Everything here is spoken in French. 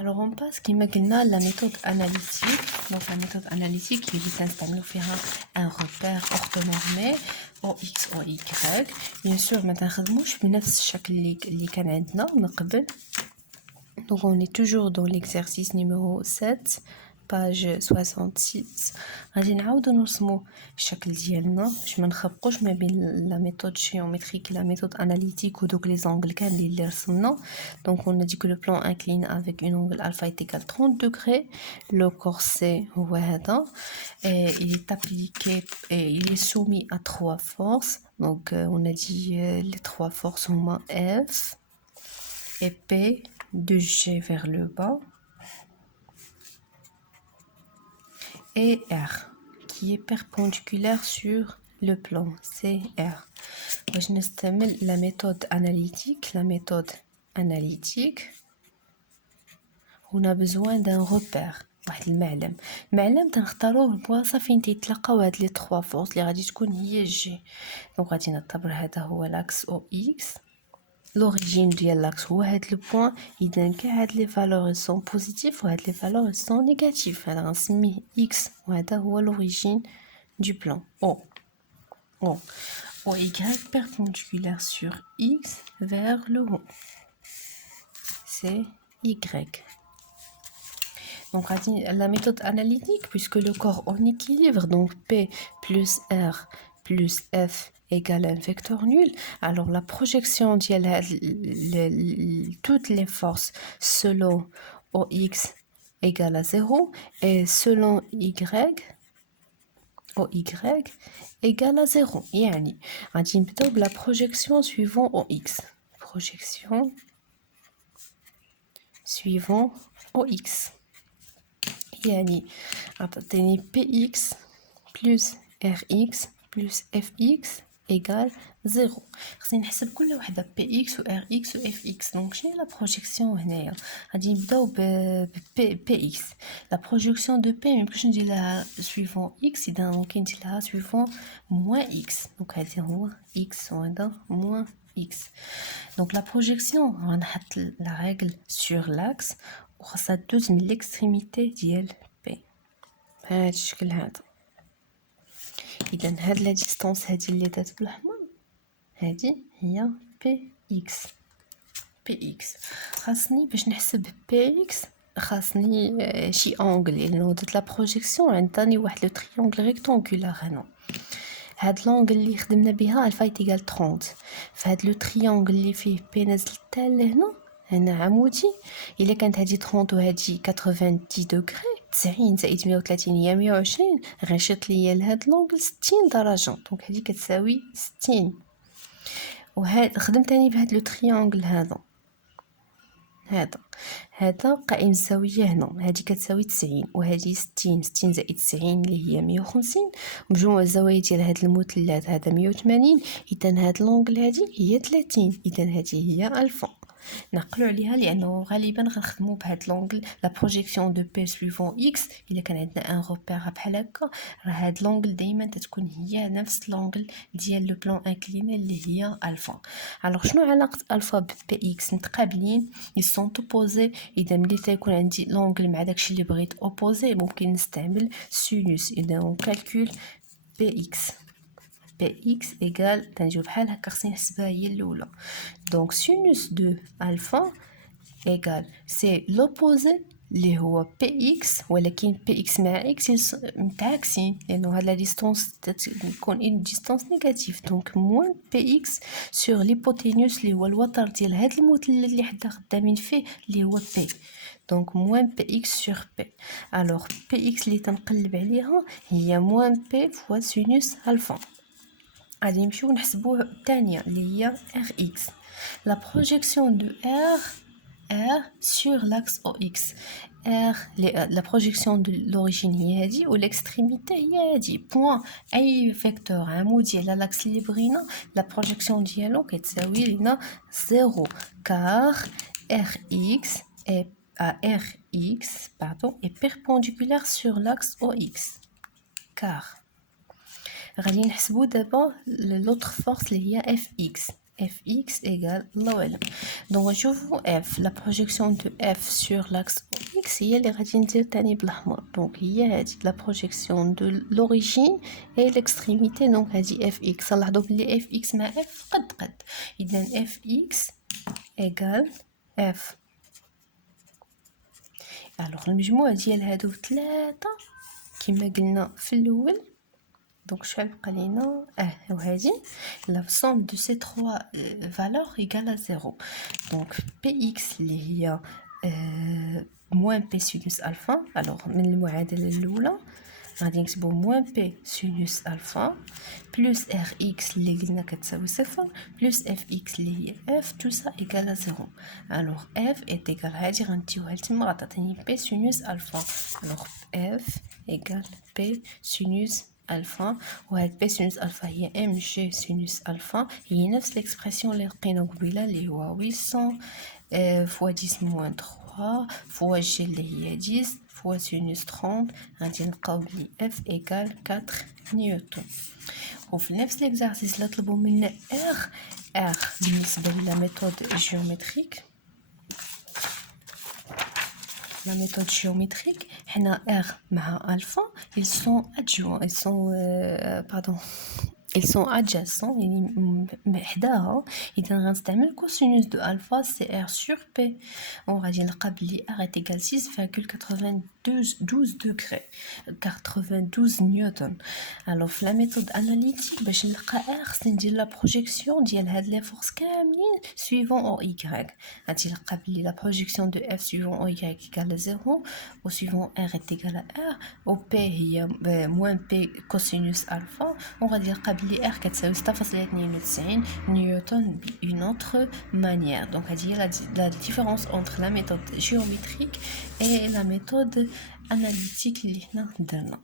Alors on passe qui maintenant la méthode analytique. Donc la méthode analytique qui s'installe faire un repère orthonormé au x ou y. Bien sûr ما تنخدموش بنفس الشكل اللي كان عندنا من قبل. Donc on est toujours dans l'exercice numéro 7 page 66. غادي نعاودو نرسمو الشكل ديالنا باش ما نخبقوش ما بين لا ميثود géométrique لا ميثود analytique ودوك لي زونغل كاملين اللي رسمنا. Donc on a dit que le plan incliné avec une angle alpha est égal 30 degrés. Le corset هو هذا et il est appliqué et il est soumis à trois forces. Donc on a dit les trois forces هما F et P de G vers le bas et R qui est perpendiculaire sur le plan CR. Je n'utilise la méthode analytique. On a besoin d'un repère. واحد المعلم تنختاروه البلاصه فين تيتلاقاو هاد لي 3 فورس اللي غادي تكون هي جي. دونك غادي نعتبر هذا هو لاكس او اكس. l'origine ديال لاكس هو هاد لو بوين. اذا كاع هاد لي فالور سون بوزيتيف وهاد لي فالور سون نيجاتيف. هذا غنسميه اكس وهذا هو l'origine du plan O y perpendiculaire sur x vers le haut. C'est y. Donc la méthode analytique, puisque le corps en équilibre, donc P plus R plus F égale un vecteur nul, alors la projection de toutes les forces selon OX égale à 0 et selon OY égale à 0. يعني غادي نبداو بلا projection suivant OX. Projection suivant OX. يعني عطيني PX plus RX plus FX égale 0. خصني نحسب كل وحده PX و RX و FX. دونك شنو هي لا بروجيكسيون هنايا؟ غادي نبداو ب PX. لا بروجيكسيون دو P ميمكنش ندير لها suivant X، اذا ممكن ندير لها suivant moins X. دونك هذا هو X وهذا moins X. Donc la projection غنحط la règle sur l'axe وخاصها دوز من l'extrémité ديال P بهذا الشكل هذا. اذا هاد لا ديستانس هادي اللي دات بالاحمر هادي هي PX. خاصني باش نحسب PX خاصني شي انغل، لانه درت لا بروجيكسيون عندني واحد لو تريونغل ريكتانغولار هنا. هاد لونغل اللي خدمنا بها الفا ايكال 30. فهاد لو تريونغل اللي فيه بي نازل حتى لهنا هنا عمودي، الا كانت هادي 30 وهادي 90 دوغري 90 زائد 130 هي 120 غنشط ليا لهاد لونغل 60 درجه. دونك هادي كتساوي 60. وهاد خدمت تاني بهاد لو تريونغل هذا قائم الزاويه هنا، هذه كتساوي 90 وهذه 60 زائد 90 اللي هي 150. مجموع الزوايا ديال هذا المثلث هذا 180. اذا هاد لونغل هذه هي 30. اذا هذه هي الفا. نعقلوا عليها لانه غالبا غنخدموا بهاد لونغل لا بروجيكسيون دو بي سويفون اكس. الا كان عندنا ان روبير بحال هكا راه هاد لونغل دائما تتكون هي نفس لونغل ديال لو بلان انكليني اللي هي الفا. الوغ شنو علاقه الفا بي اكس؟ متقابلين يسون اوبوزي. اذا ملي تيكون عندي لونغل مع داكشي اللي بغيت اوبوزي ممكن نستعمل سينوس. اذا اون كالكول بي اكس égale تنجيو بحال هكا خصني نحسبها هي الاولى. دونك سينوس دو الفا égale سي لوبوزي اللي هو بي اكس، ولكن بي اكس مع اكس متعاكسين لانه هاد لا ديستانس تكون اون ديستانس نيجاتيف. دونك موان بي اكس سور ليبوتينوس اللي هو الوتر ديال هاد المثلث اللي حدا خدامين فيه اللي هو بي. دونك موان بي اكس سور بي. الوغ بي اكس اللي تنقلب عليها هي موان بي فوا سينوس الفا. غادي نمشيو نحسبوه الثانيه اللي هي ار اكس. لا بروجيكسيون دو ار sur l'axe OX. R la projection de l'origine هي هادي و l'extrémité هي هادي. بوين اي فيكتور عمودي على لاكس اللي بغينا لا بروجيكسيون ديالو كتساوي لنا 0 car RX est perpendiculaire sur l'axe OX. car غادي نحسبو دابا l'autre force اللي هي fx égale الله أعلم. Donc نشوفو f la projection de f sur l'axe x هي اللي غادي ندير تاني بالأحمر. دونك هي هادي لا بروجيكسيون دو لوريجين اي ليكستريميتي. دونك هادي اف اكس. نلاحظوا بلي اف اكس مع اف قد اذا اف اكس ايكال اف. الوغ المجموع ديال هادو ثلاثه كما قلنا في الاول. دونك شحال بقى لينا وهادي لا somme de ces trois valeurs égale à 0. دونك بي اكس اللي هي موان بي سينوس الفا. الوغ من المعادله الاولى غادي نكتبو موان بي سينوس الفا بلس ار اكس اللي قلنا كتساوي صفر بلس اف اكس اللي هي اف. تو سا ايكال 0. الوغ اف ايت ايكال هادي غنديوها لتما غتعطيني بي سينوس الفا. الوغ اف ايكال بي سينوس الفا. وهاد بي سينوس الفا هي ام جي سينوس الفا. هي نفس ليكسبرسيون اللي لقينا قبيله اللي هو 800 فوا 10 موان 3 فوا جي اللي هي 10 فوا سينوس 30. غادي نلقاو بلي اف ايكال 4 نيوتن. وفي نفس ليكزارسيس اللي طلبوا منا ار بالنسبه للا ميثود جيومتريك la méthode géométrique, حنا R مع alpha, ils sont adjoints, ils sont adjacents, يعني حداها. إذا غنستعمل cosinus de alpha c'est R sur P. وغادي نلقى بلي R est égal 6,92 degrés, 92 نيوتن. alors في la méthode analytique باش نلقى R ندير la projection ديال هاد les forces كاملين suivant au y. غادي نلقى بلي la projection de F suivant au y égale 0 و suivant R est égal à R و P هي moins P cosinus alpha. وغادي نلقى بلي R كتساوي 6.92 نيوتن d'une autre manière. donc هذه هي la différence entre la méthode géométrique et la méthode analytique اللي حنا درنا.